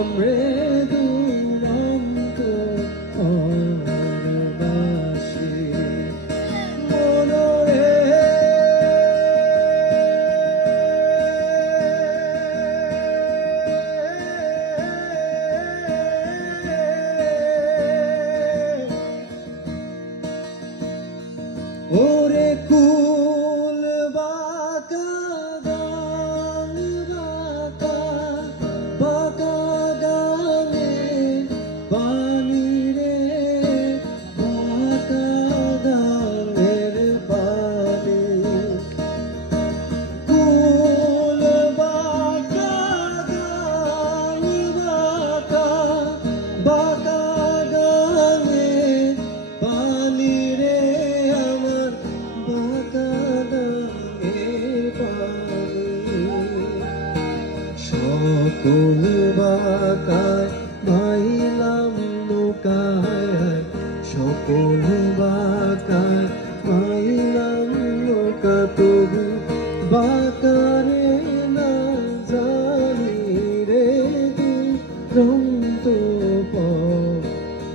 পাইলাম রে দুরন্ত পরবাসী মনরে ওরে কুল বাঁকা গান বাঁকা বাঁকা গানে পানি রে বাঁকা গানের পানি কুল বাঁকা গান বাঁকা বাঁকা গানে পানি রে সকল বাঁকায় মাইলাম নৌকায় সকল বাঁকায় মাইলাম নৌকা তবু বাঁকারে না জানি রে দুরন্ত পরবাসী